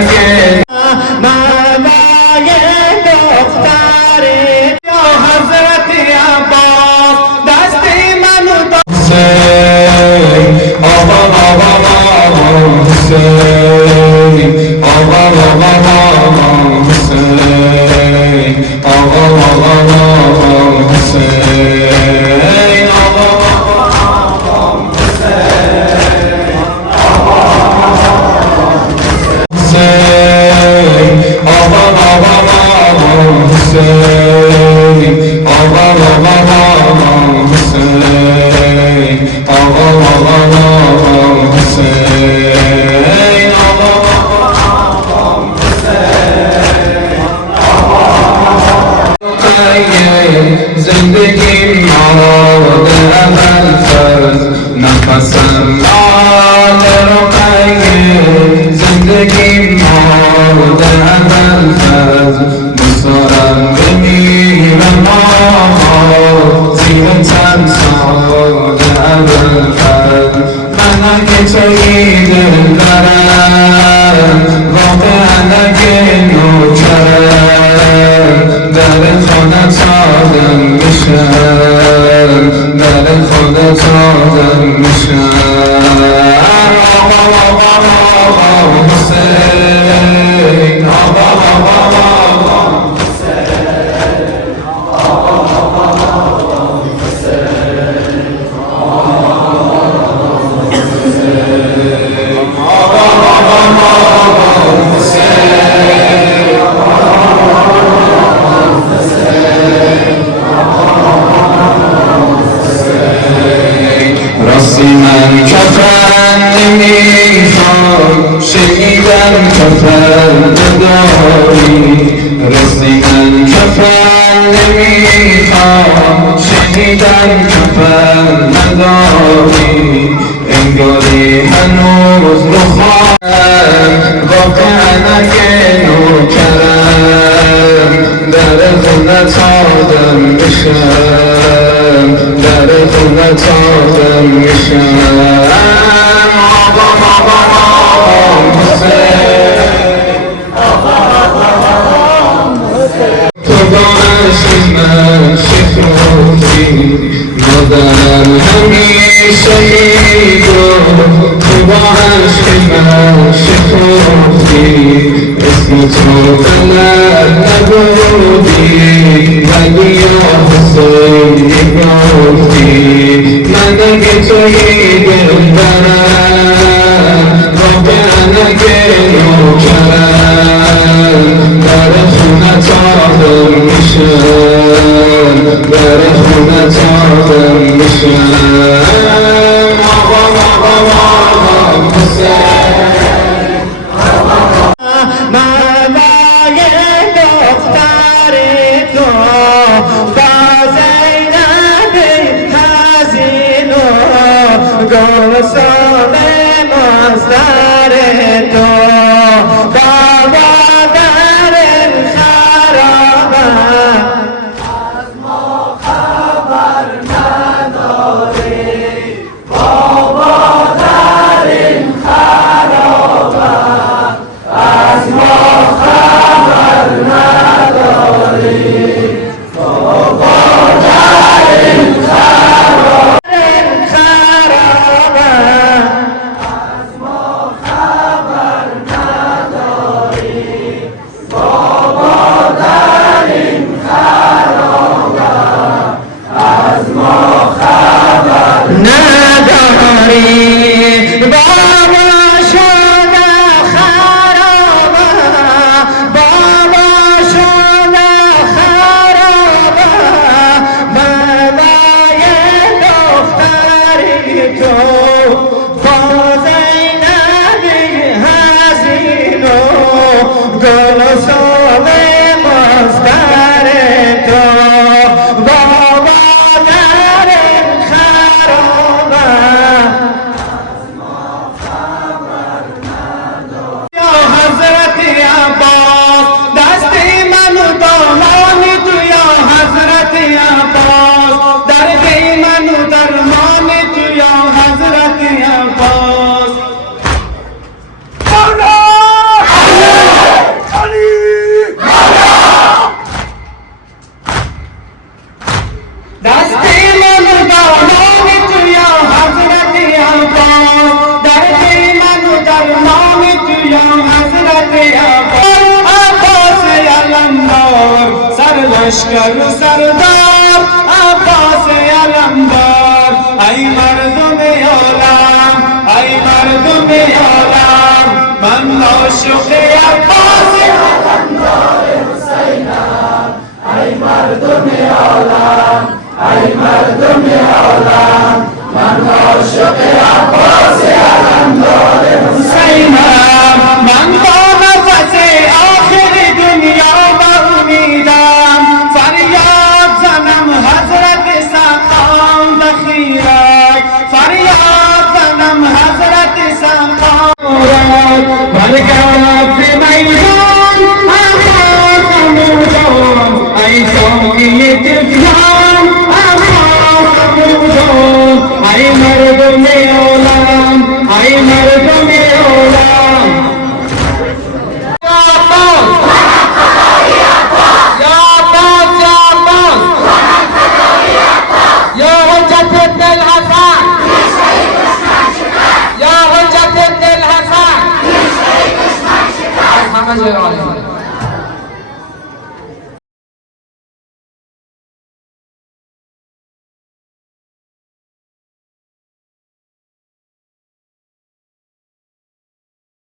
نگه مادای دختری یا حضرت عباس دستی منو حسین آقا آقا آقا حسین آقا آقا آقا حسین آقا آقا آقا حسین آقا آقا حسین آقا آقا آقا حسین آقا آقا آقا حسین آقا آقا آقا حسین آقا آقا حسین زندگی ماد اول فرد نفسم ماد رقیه زندگی ماد اول فرد دوستارم بمیرم زیر تن ساد اول فرد من اگه توی دل برم واقعا اگه نوکرم در خانه آدم میشم در خانه آدم میشم آقا آقا آقا حسین آقا آقا آقا حسین آقا آقا آقا حسین آقا آقا آقا حسین راستی من کفن نمیخوام شنیدم کفن نداری راستی من کفن نمیخوام شنیدم کفن نداری انگاری هنوز رو خواهم واقعا اگه نوکرم در خونت آدم میشم در خونت آدم میشم آقا آقا آقا حسین تو با عشق من شکوفی مادرم همیشه میگفت تو با عشق من شکوفی اسم تو بلد نبودی ولی یا حسین گفتی من اگه توی دل برم واقعا اگه نوکرم در خونت آدم میشم در خونت آدم میشم آقا آقا آقا حسین مادای دختری تو با زینب حزینو گلسان مزدر تو با مادر خرابه از ما خبر نداری با مادر خرابه از ما خبر نداری با مادر خرابه از ما خبر لشکر و سردار عباس علمدار ای مردم عالم ای مردم عالم من عاشق عباس علمدار حسینم ای مردم عالم ای مردم عالم من عاشق عباس علمدار حسینم من با نفس آخر دنیا و امیدم فریاد زنم حضرت سقام بخیرک فریاد زنم حضرت سقام برگرد میدان آقا خمودان ای ساقی طفلان آقا خمودان ای مردم عالم ای مردم